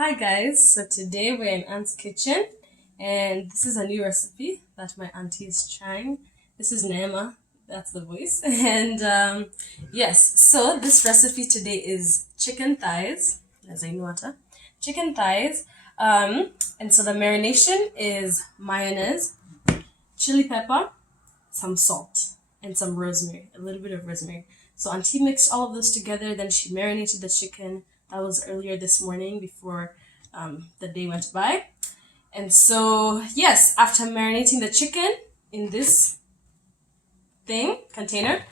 Hi guys, so today we're in Aunt's kitchen and this is a new recipe that my auntie is trying. This is Nema, that's the voice. And yes, so this recipe today is chicken thighs, as I know chicken thighs. And so the marination is mayonnaise, chili pepper, some salt, and some rosemary, a little bit of rosemary. So auntie mixed all of those together, then she marinated the chicken. That was earlier this morning before the day went by. And so, yes, after marinating the chicken in this container,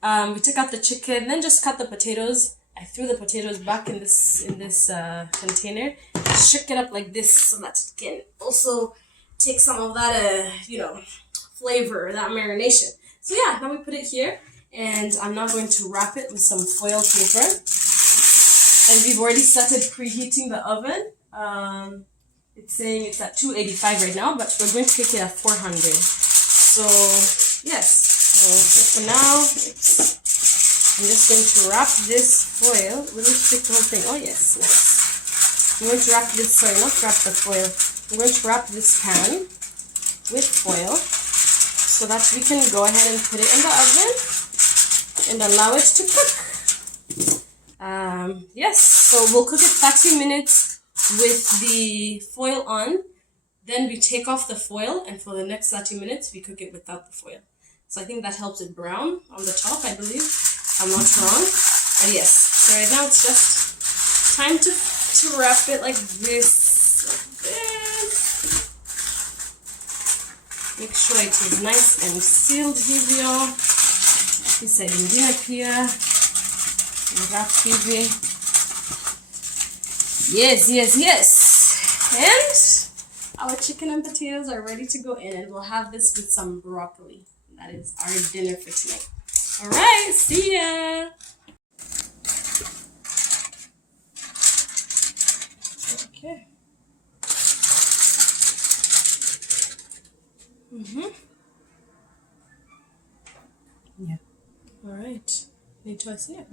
we took out the chicken, then just cut the potatoes. I threw the potatoes back in this container, shook it up like this so that it can also take some of that, flavor, that marination. So yeah, now we put it here, and I'm now going to wrap it with some foil paper. And we've already started preheating the oven. It's saying it's at 285 right now, but we're going to cook it at 400. So yes, so for now, I'm just going to wrap this foil. Will it stick the whole thing? Oh yes, nice. I'm going to wrap this, not wrap the foil. I'm going to wrap this pan with foil so that we can go ahead and put it in the oven and allow it to cook. Yes, so we'll cook it 30 minutes with the foil on, then we take off the foil, and for the next 30 minutes we cook it without the foil. So I think that helps it brown on the top, I believe. I'm not wrong. But yes, so right now it's just time to wrap it like this. Make sure it is nice and sealed hivyo. Isa lingine pia. Wrap hivi. Yes. And our chicken and potatoes are ready to go in, and we'll have this with some broccoli. That is our dinner for tonight. All right, see ya. Okay. Yeah. All right. Need to see it.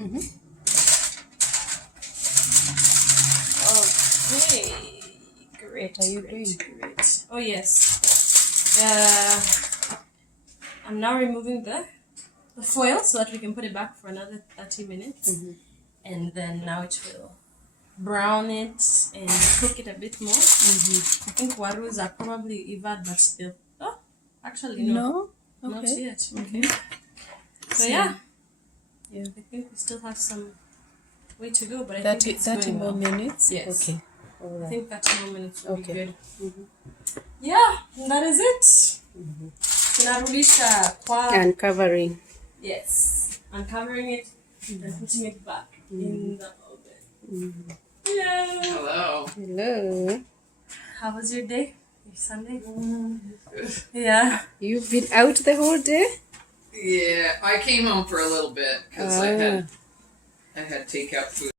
Okay. Great. What are you doing? Great. Oh yes. I'm now removing the foil so that we can put it back for another 30 minutes. And then now it will brown it and cook it a bit more. I think warus are probably evad, but still. Oh, actually no. Okay. Not yet. Okay. So yeah. I think we still have some way to go, but I think it's 30 going more well. minutes? Yes. Okay. All right. I think 30 more minutes will be good. Yeah, and that is it. Tunarudisha kwa... Uncovering. Yes. Uncovering it and putting it back in the oven. Hello. Hello. Hello. How was your day? Your Sunday? Yeah. You've been out the whole day? Yeah, I came home for a little bit because I had takeout food.